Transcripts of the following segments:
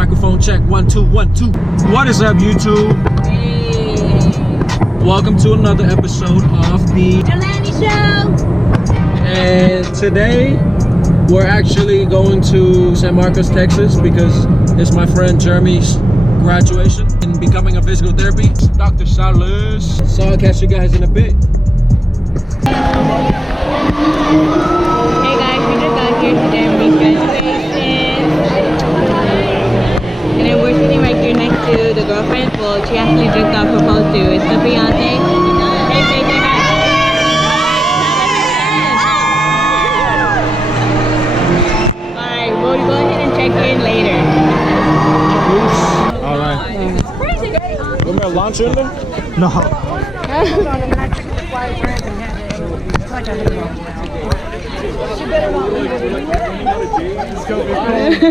Microphone check, 1 2 1 2. What is up, YouTube? Hey. Welcome to another episode of the Joelenie Show. And today we're actually going to San Marcos, Texas, because it's my friend Jeremy's graduation in becoming a physical therapist. Dr. Salas. So I'll catch you guys in a bit. Hey guys, we just got here to Jeremy's graduation. And then we're sitting right here next to the girlfriend. Well, she actually just got proposed to. It's the fiance. Hey, say hi. Alright, we'll go ahead and check in later. Alright. We're gonna launch in there? No.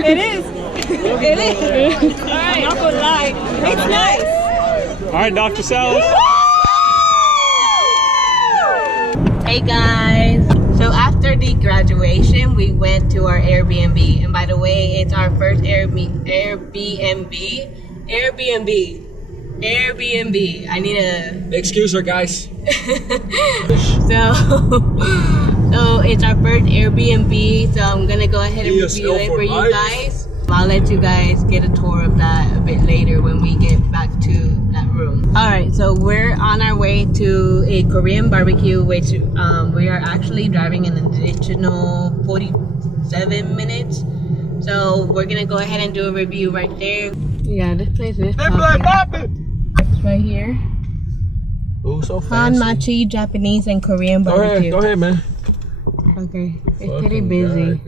It is. It is. Alright, I'm gonna lie. It's nice. Alright, Dr. Salas. Hey guys. So after the graduation, we went to our Airbnb. And by the way, it's our first Airbnb. Airbnb. I need a... Excuse her, guys. So it's our first Airbnb. So I'm gonna go ahead and review it for you guys. I'll let you guys get a tour of that a bit later when we get back to that room. Alright, so we're on our way to a Korean barbecue, which we are actually driving an additional 47 minutes. So we're gonna go ahead and do a review right there. Yeah, this place is popping. It's right here. Ooh, so fancy. Hanmachi, Japanese and Korean barbecue. Go ahead, man. Okay, it's pretty busy.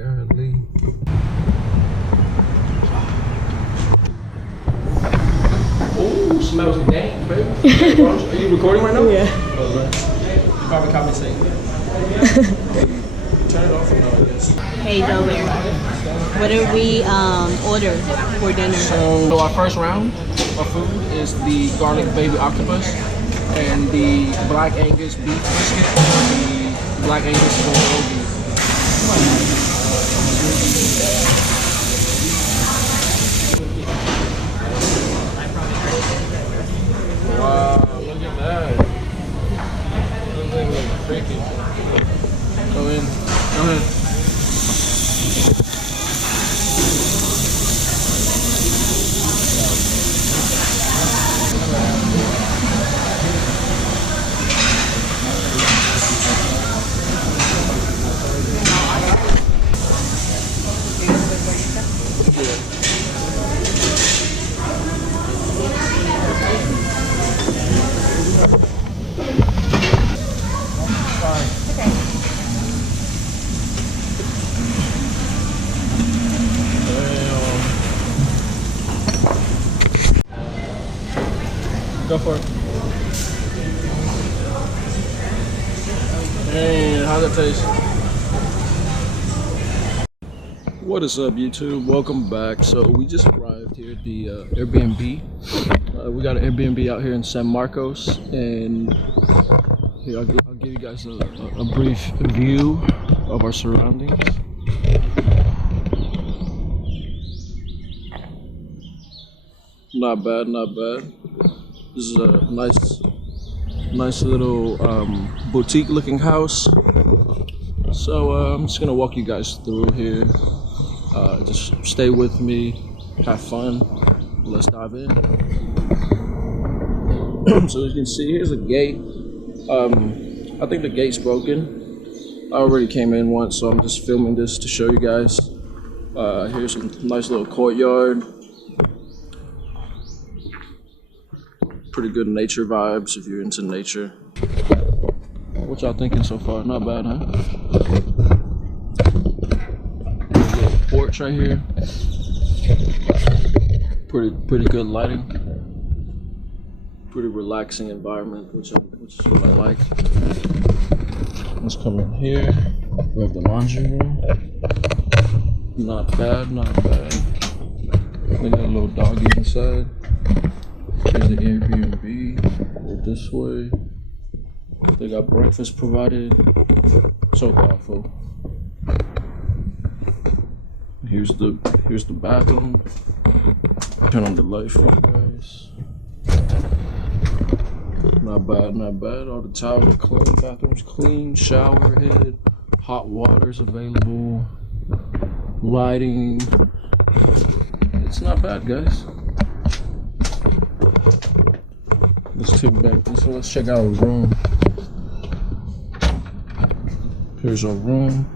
Ooh, smells of dank, baby. Are you recording right now? Yeah. Oh, man. You probably caught me saying turn it off or no, I guess. Hey, Joe, what did we order for dinner? So our first round of food is the garlic baby octopus and the black Angus beef brisket and the black Angus bulgogi. Wow, look at that. That looks freaky. Go in. Go ahead. Go for it. Hey, how's that taste? What is up, YouTube? Welcome back. So we just arrived here at the Airbnb. We got an Airbnb out here in San Marcos, and here I'll give you guys a brief view of our surroundings. Not bad, not bad. This is a nice little boutique looking house. So I'm just gonna walk you guys through here. Just stay with me, have fun. Let's dive in. So as you can see, here's a gate. I think the gate's broken. I already came in once, so I'm just filming this to show you guys. Here's a nice little courtyard. Pretty good nature vibes if you're into nature. What y'all thinking so far? Not bad, huh? Little porch right here. Pretty good lighting. Pretty relaxing environment, which is what I like. Let's come in here. We have the laundry room. Not bad, not bad. We got a little doggy inside. Here's the Airbnb. Go this way. They got breakfast provided. So thoughtful. Here's the bathroom. Turn on the light for you guys. Not bad, not bad. All the towels are clean, bathrooms clean, shower head, hot water's available, lighting. It's not bad, guys. Let's check out our room. Here's our room.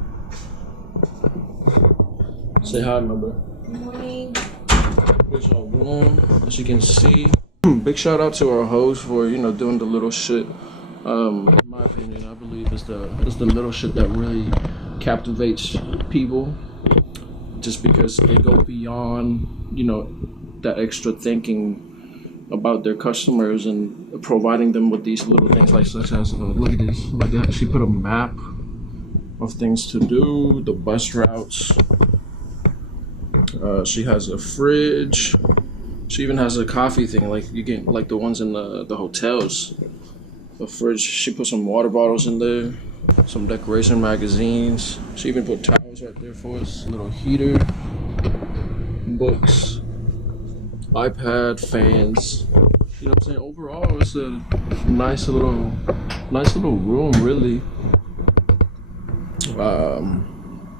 Say hi, number. Good morning. Here's our room, as you can see. Big shout out to our host for doing the little shit. In my opinion, I believe it's the little shit that really captivates people. Just because they go beyond that extra thinking about their customers and providing them with these little things, like such as look at this. Like they actually put a map of things to do, the bus routes. She has a fridge. She even has a coffee thing, like you get like the ones in the hotels. A fridge. She put some water bottles in there, some decoration magazines. She even put towels right there for us. Little heater, books, iPad, fans. You know what I'm saying? Overall, it's a nice little room, really.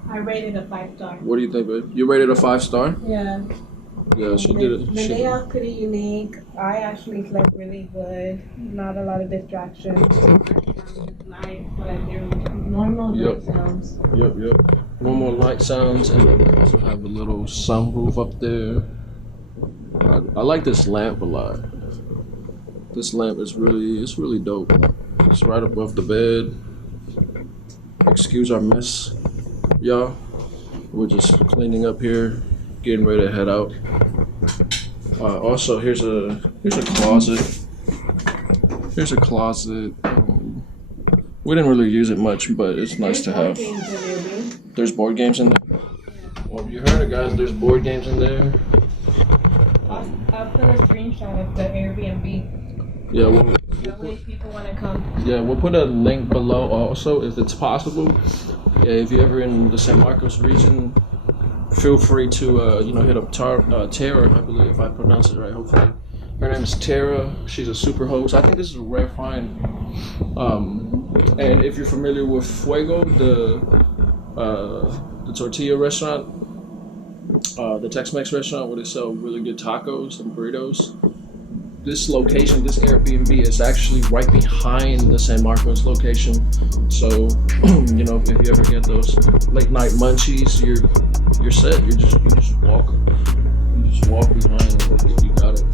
I rated a 5-star. What do you think, babe? You rated a 5-star? Yeah. Yeah, she did it. The layout pretty unique. I actually slept really good. Not a lot of distractions. Nice, but they're normal light sounds. Yep. Normal light sounds, and then we also have a little sunroof up there. I like this lamp a lot. This lamp is really dope. It's right above the bed. Excuse our mess, y'all. We're just cleaning up here, getting ready to head out. Also, here's a closet. Here's a closet. We didn't really use it much, but it's nice to have. There's board games in there. Well, you heard it, guys. There's board games in there. I'll put a screenshot of the Airbnb. Yeah, That way people want to come. yeah, we'll put a link below also if it's possible. Yeah, if you're ever in the San Marcos region, feel free to hit up Tara, I believe, if I pronounce it right. Hopefully, her name is Tara. She's a super host. I think this is a rare find. And if you're familiar with Fuego, the tortilla restaurant, the Tex-Mex restaurant where they sell really good tacos and burritos. This location, this Airbnb, is actually right behind the San Marcos location. So, if you ever get those late night munchies, you're set. You just walk behind and you got it.